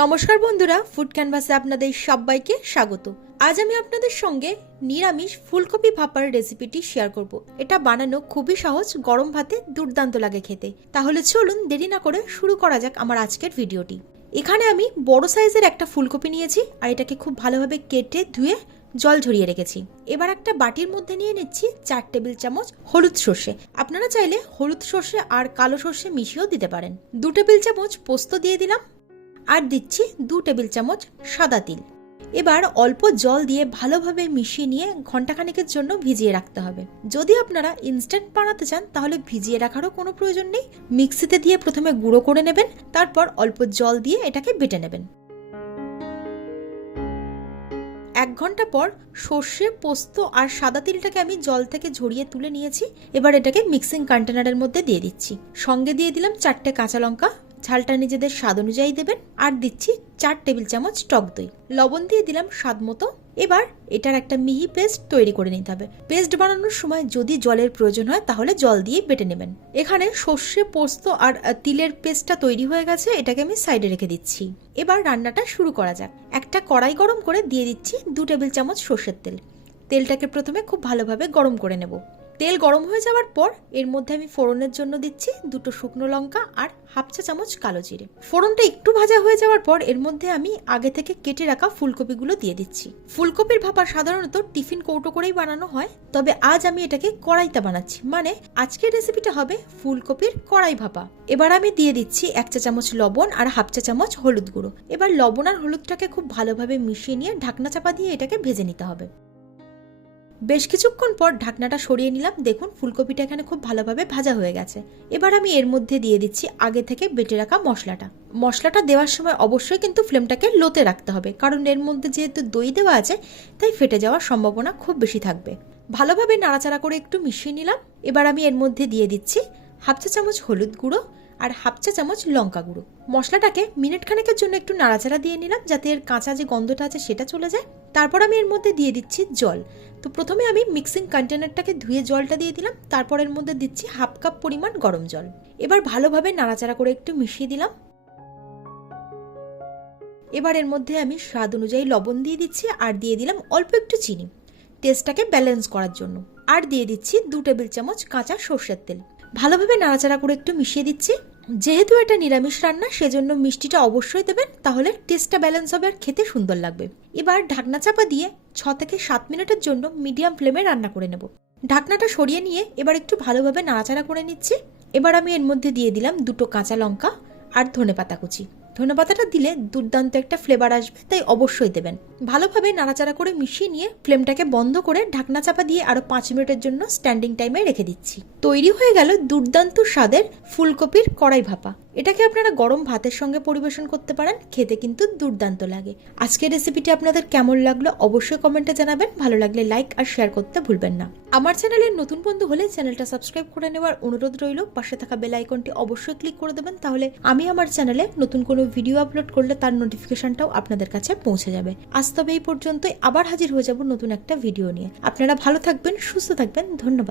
নমস্কার বন্ধুরা ফুড ক্যানভাসে আপনাদের সবাইকে স্বাগত। আজ আমি আপনাদের সঙ্গে নিরামিষ ফুলকপি ভাপার রেসিপিটি শেয়ার করব। এটা বানানো খুবই সহজ, গরম ভাতে দুর্দান্ত লাগে খেতে। তাহলে চলুন দেরি না করে শুরু করা যাক আমার আজকের ভিডিওটি এখানে আমি বড় সাইজের একটা ফুলকপি নিয়েছি আর এটাকে খুব ভালোভাবে কেটে ধুয়ে জল ঝরিয়ে রেখেছি। এবার একটা বাটির মধ্যে নিয়ে নিচ্ছি চার টেবিল চামচ হলুদ সর্ষে। আপনারা চাইলে হলুদ সর্ষে আর কালো সর্ষে মিশিয়েও দিতে পারেন। দু টেবিল চামচ পোস্ত দিয়ে দিলাম। আর দিচ্ছি দু টেবিল চামচ সাদা তিল। এবার অল্প জল দিয়ে ভালোভাবে মিশিয়ে নিয়ে ঘন্টাখানেকের জন্য ভিজিয়ে রাখতে হবে। যদি আপনারা ইনস্ট্যান্ট বানাতে চান, তাহলে ভিজিয়ে রাখারও কোনো প্রয়োজন নেই। মিক্সিতে দিয়ে প্রথমে গুঁড়ো করে নেবেন, তারপর অল্প জল দিয়ে এটাকে বেটে নেবেন। এক ঘণ্টা পর সর্ষে, পোস্ত আর সাদা তিলটাকে আমি জল থেকে ঝরিয়ে তুলে নিয়েছি। এবার এটাকে মিক্সিং কন্টেনারের মধ্যে দিয়ে দিচ্ছি। সঙ্গে দিয়ে দিলাম চারটে কাঁচা লঙ্কা ঝালটা নিজেদের স্বাদ অনুযায়ী দেবেন আর দিচ্ছি চার টেবিল চামচ টক দই। লবণ দিয়ে দিলাম স্বাদ মতো। এবার এটার একটা মিহি পেস্ট তৈরি করে নিতে হবে। পেস্ট বানানোর সময় যদি জলের প্রয়োজন হয় তাহলে জল দিয়ে বেটে নেবেন। এখানে সর্ষে, পোস্ত আর তিলের পেস্টটা তৈরি হয়ে গেছে, এটাকে আমি সাইডে রেখে দিচ্ছি। এবার রান্নাটা শুরু করা যাক। একটা কড়াই গরম করে দিয়ে দিচ্ছি দু টেবিল চামচ সর্ষের তেল। তেলটাকে প্রথমে খুব ভালোভাবে গরম করে নেব। তেল গরম হয়ে যাওয়ার পর এর মধ্যে আমি ফোড়নের জন্য দিচ্ছি দুটো শুকনো লঙ্কা আর হাফ চা চামচ কালো জিরে। ফোড়নটা একটু ভাজা হয়ে যাওয়ার পর এর মধ্যে আমি আগে থেকে কেটে রাখা ফুলকপিগুলো দিয়ে দিচ্ছি। ফুলকপির ভাপা সাধারণত টিফিন কৌটো করেই বানানো হয়, তবে আজ আমি এটাকে কড়াইতে বানাচ্ছি মানে আজকের রেসিপিটা হবে ফুলকপির কড়াই ভাপা। এবার আমি দিয়ে দিচ্ছি এক চা চামচ লবণ আর হাফ চা চামচ হলুদ গুঁড়ো। এবার লবণ আর হলুদটাকে খুব ভালোভাবে মিশিয়ে নিয়ে ঢাকনা চাপা দিয়ে এটাকে ভেজে নিতে হবে। বেশ কিছুক্ষণ পর ঢাকনাটা সরিয়ে নিলাম। দেখুন, ফুলকপিটা এখানে খুব ভালোভাবে ভাজা হয়ে গেছে। এবার আমি এর মধ্যে দিয়ে দিচ্ছি আগে থেকে বেটে রাখা মশলাটা। মশলাটা দেওয়ার সময় অবশ্যই কিন্তু ফ্লেমটাকে লোতে রাখতে হবে, কারণ এর মধ্যে যেহেতু দই দেওয়া আছে, তাই ফেটে যাওয়ার সম্ভাবনা খুব বেশি থাকবে। ভালোভাবে নাড়াচাড়া করে একটু মিশিয়ে নিলাম। এবার আমি এর মধ্যে দিয়ে দিচ্ছি হাফ চা চামচ হলুদ গুঁড়ো আর হাফ চা চামচ লঙ্কা গুঁড়ো। মশলাটাকে মিনিট খানেকের জন্য একটু নাড়াচাড়া দিয়ে নিলাম, যাতে এর কাঁচা যে গন্ধটা আছে সেটা চলে যায়। তারপর আমি এর মধ্যে দিয়ে দিচ্ছি জল। তো প্রথমে আমি মিক্সিং কন্টেনারটাকে ধুয়ে জলটা দিয়ে দিলাম, তারপর এর মধ্যে দিচ্ছি হাফ কাপ পরিমাণ গরম জল। এবার ভালোভাবে নাড়াচাড়া করে একটু মিশিয়ে দিলাম। এবার এর মধ্যে আমি স্বাদ অনুযায়ী লবণ দিয়ে দিচ্ছি আর দিয়ে দিলাম অল্প একটু চিনি। টেস্টটাকে ব্যালেন্স করার জন্য। আর দিয়ে দিচ্ছি দু টেবিল চামচ কাঁচা সর্ষের তেল। ভালোভাবে নাড়াচাড়া করে একটু মিশিয়ে দিচ্ছি। যেহেতু এটা নিরামিষ রান্না, সেজন্য মিষ্টিটা অবশ্যই দেবেন। তাহলে টেস্টটা ব্যালেন্স হবে আর খেতে সুন্দর লাগবে। এবার ঢাকনা চাপা দিয়ে ছ থেকে সাত মিনিটের জন্য মিডিয়াম ফ্লেমে রান্না করে নেব। ঢাকনাটা সরিয়ে নিয়ে এবার একটু ভালোভাবে নাড়াচাড়া করে নিচ্ছি। এবার আমি এর মধ্যে দিয়ে দিলাম দুটো কাঁচা লঙ্কা আর ধনে পাতা কুচি। ধনে পাতাটা দিলে দুর্দান্ত একটা ফ্লেভার আসবে, তাই অবশ্যই দেবেন। ভালোভাবে নাড়াচাড়া করে মিশিয়ে নিয়ে ফ্লেমটাকে বন্ধ করে ঢাকনা চাপা দিয়ে আরও পাঁচ মিনিটের জন্য স্ট্যান্ডিং টাইমে রেখে দিচ্ছি। তৈরি হয়ে গেল দুর্দান্ত স্বাদের ফুলকপির কড়াই ভাপা। এটাকে আপনারা গরম ভাতের সঙ্গে পরিবেশন করতে পারেন, খেতে কিন্তু দুর্দান্ত লাগে। আজকের রেসিপিটি আপনাদের কেমন লাগল অবশ্যই কমেন্টে জানাবেন। ভালো লাগলে লাইক আর শেয়ার করতে ভুলবেন না। আমার চ্যানেলের নতুন বন্ধু হলে চ্যানেলটা সাবস্ক্রাইব করে নেওয়ার অনুরোধ রইল। পাশে থাকা বেল আইকনটি অবশ্যই ক্লিক করে দেবেন, তাহলে আমি আমার চ্যানেলে নতুন কোনো ভিডিও আপলোড করলে তার নোটিফিকেশনটাও আপনাদের কাছে পৌঁছে যাবে। আজ তবে এই পর্যন্তই। আবার হাজির হয়ে যাব নতুন একটা ভিডিও নিয়ে। আপনারা ভালো থাকবেন, সুস্থ থাকবেন। ধন্যবাদ।